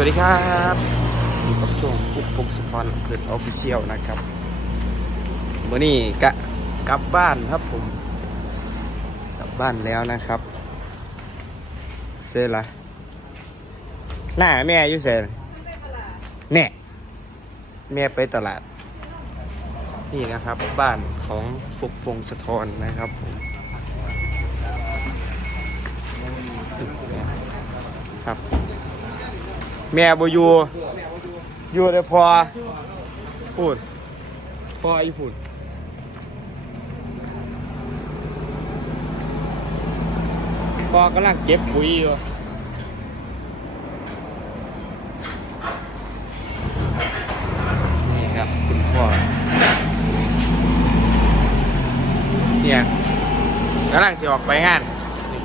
วัสดีครับอยู่กับช่วงฟุกพงศพรเกิดออฟฟิเชียลนะครับเมื่อนี้กะกลับบ้านครับผม กลับบ้านแล้วนะครับเสร็จละหน้าแม่อยู่เสร็จแน่แม่ไปตลาด นี่นะครับบ้านของฟุกพงศธรนะครับผมครับ แม่บอยู่อยู่แต่พอพูดพออีพูดพอกำลังเก็บปุ๋ยอยู่นี่ครับคุณพ่อเนี่ยกำลังจะออกไปงานนี่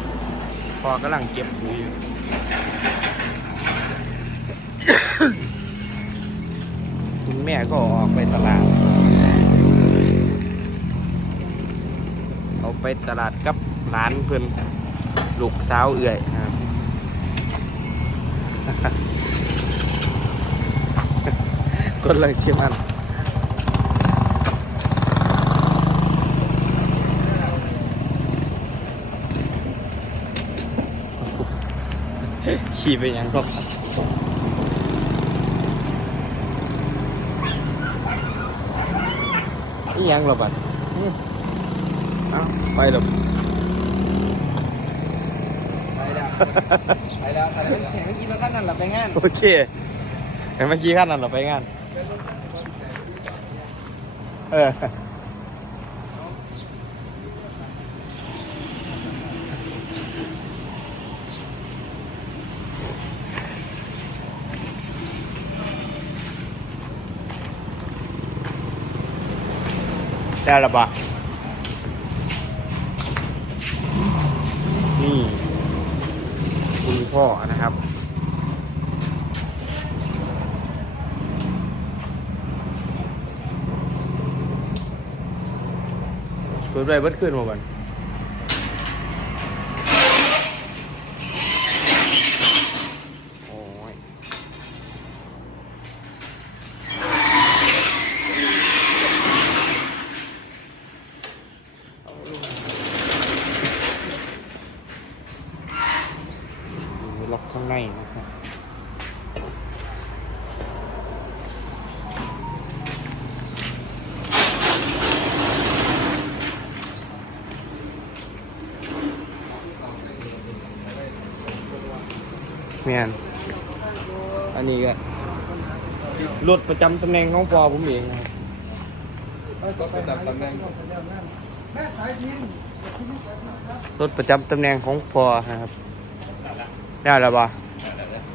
พ่อกำลังเก็บปุ๋ยอยู่ แม่ก็ออกไปตลาด เอาไปตลาดกับร้านเพื่อนลูกสาวเอื่อยครับก็เลยชิมันขี่ไปยังก็ นี่ยังหรอบัดอื้อเอ้าไปหรอไปแล้วไปแล้วเห็นเมื่อกี้มาขั้นนั้นหลับไปงาน โอเคเห็นเมื่อกี้ขั้นนั้นเราไปงาน เออ ได้ละบะนี่คุณพ่อนะครับ เปิดไรเบิดขึ้นมาบันโอ้ยเอาลงดูล็อกข้างในนะครับเมียนอันนี้ก็รถประจำตำแหน่งของปอผมเองนะครับก็ไปดับตำแหน่งรถประจำตำแหน่งของปอครับ ได้แล้วปะ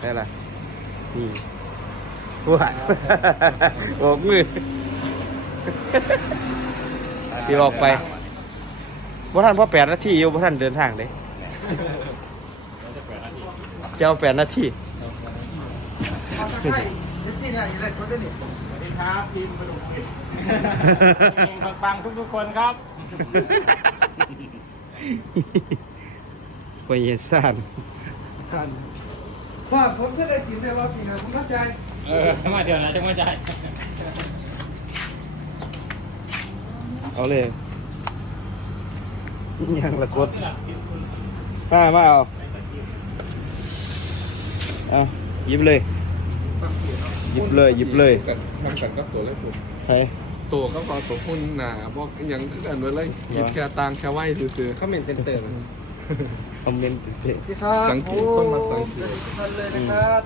ได้แล้วนี่ว้าโอบมือที่ออกไปว่ท่านพ่อแปดนาทีอยู่ว่ท่านเดินทางเลย เจ้าแปดนาทีเดี๋ยวสิเนี่ยอยู่เลยคนเดียวนี่สวัสดีครับทีมกระดูกเห็ดปังๆทุกๆคนครับ ไปเยสานสั่นว่าผมจะได้กินได้ว่าปีหน้าผมเข้าใจเออมาเดี๋ยวนะจะมาจ่ายเอาเลยยังละกดมามาเอา เอาหยิบเลยหยิบเลยหยิบเลยกันทำกันกับตัวเลยผมเฮ้ยตัวก็พอตัวหุ้นหนาบอกอยังคือกันไว้เลยคิดแค่ตางแค่ไหวซื่อเขาเหม็นเต็มเต็มคอมเมนต์เพจพี่ครับสังเกตคนมาสังเกตทุกท่านเลยนะครับ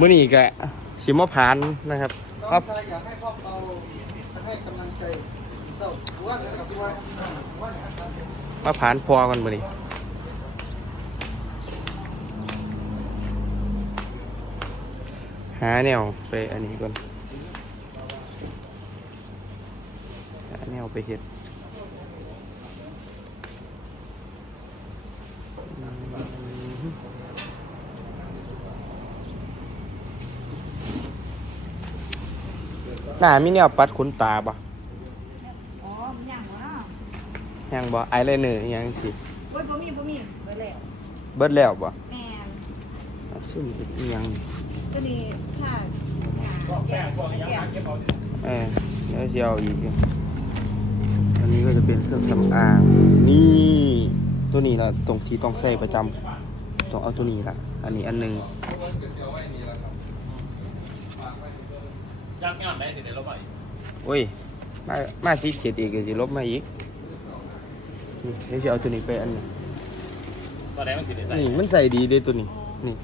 มื่อนี้ก็ชิมะพานนะครับคน้รัอบงชายอยากให้พวกเราให้กำลังใจเศร้าว่าเดี๋ยวกับพี่ว่าว่าอย่างนั้นมาผานพอกันมื่อนี้ หาแนวไปอันนี้ก่อน หาแนวไปเห็ดหน้ามีแนวปัดขนตาบ่อ๋อมันยังบ่เนาะยังบ่ไอไลเนอร์ยังสิโอ้ยบ่มีบ่มีเบิดแล้วเบิดแล้วบ่แม่นอะซึ่งเป็นอิหยังเก็นี่ค่ะพวกแป้งพวกอะไรอย่างเงี้ยเก็บเอาดิเออแล้วจะเอาอีกอยู่อันนี้ก็จะเป็นเครื่องสำอาง นี่ตัวนี้ละตรงที่ต้องใส่ประจำต้องเอาตัวนี้ละอันนี้อันหนึงยักษ์งานได้สิเดี๋ยวเราไปโอ้ยมามาสีเขียดอีกก็จะลบมาอีกนี่เดี๋ยวจะเอาตัวนี้ไปอันนี้ตอนไหนมันสิได้ใส่นี่มันใส่ดีเลยตัวนี้นี่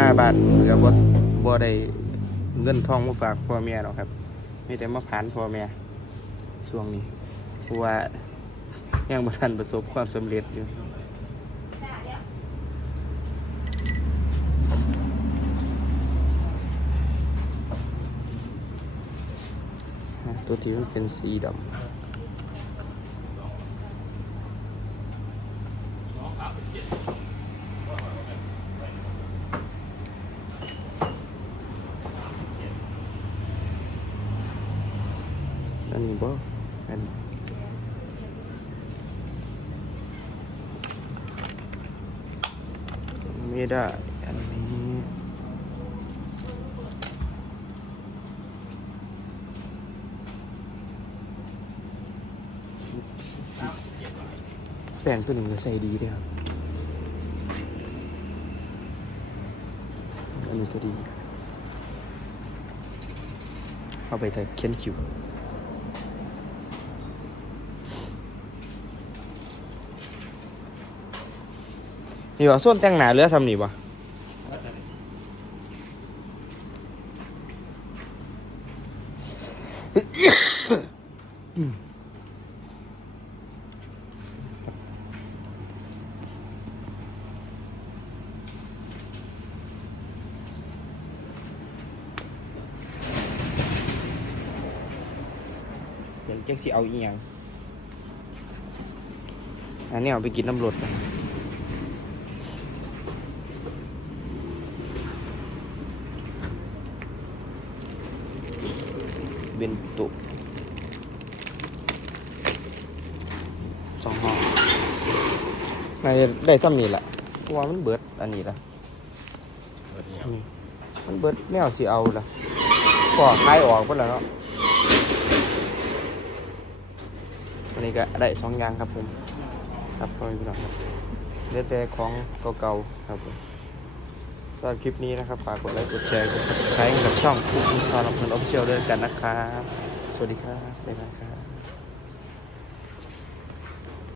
มาบ้านก็บ่บ่ได้เงินทองมาฝากพ่อแม่หรอกครับมีแต่มาผ่านพ่อแม่ช่วงนี้เพราะว่ายังบ่ทันประสบความสำเร็จอยู่ตัวที่มันเป็นสีดำ บ่อันไม่ได้ อันนี้แป้งตัวหนึ่งก็ใส่ดีด้วยครับ อันนี้ก็ดี เอาไปแต่เขียนคิว นี่ว่าส้นแต่งหน้าเหลือทำนี่บ่เดี๋ยวแจ็คสิเอาอีหยังอันนี้เอาไปกินน้ำรดนะ เบนตุสองห่อน่าจะได้ซ้ำนี่แหละเพราะว่ามันเบิดอันนี้ละมมันเบิดแมวสิเอาละก็คลายออกไปแล้วเนาะวันนี้ก็ได้สองอย่างครับผม ครับพ่อแม่พี่น้องครับเลือแต่ของเก่าๆครับผม สำหรับคลิปนี้นะครับฝากกดไลค์กดแชร์กดซับสไคร้กับช่องคุกคุณชอนของเพลินออฟเชียลด้วยกันนะครับ สวัสดีครับบ๊ายบายครับ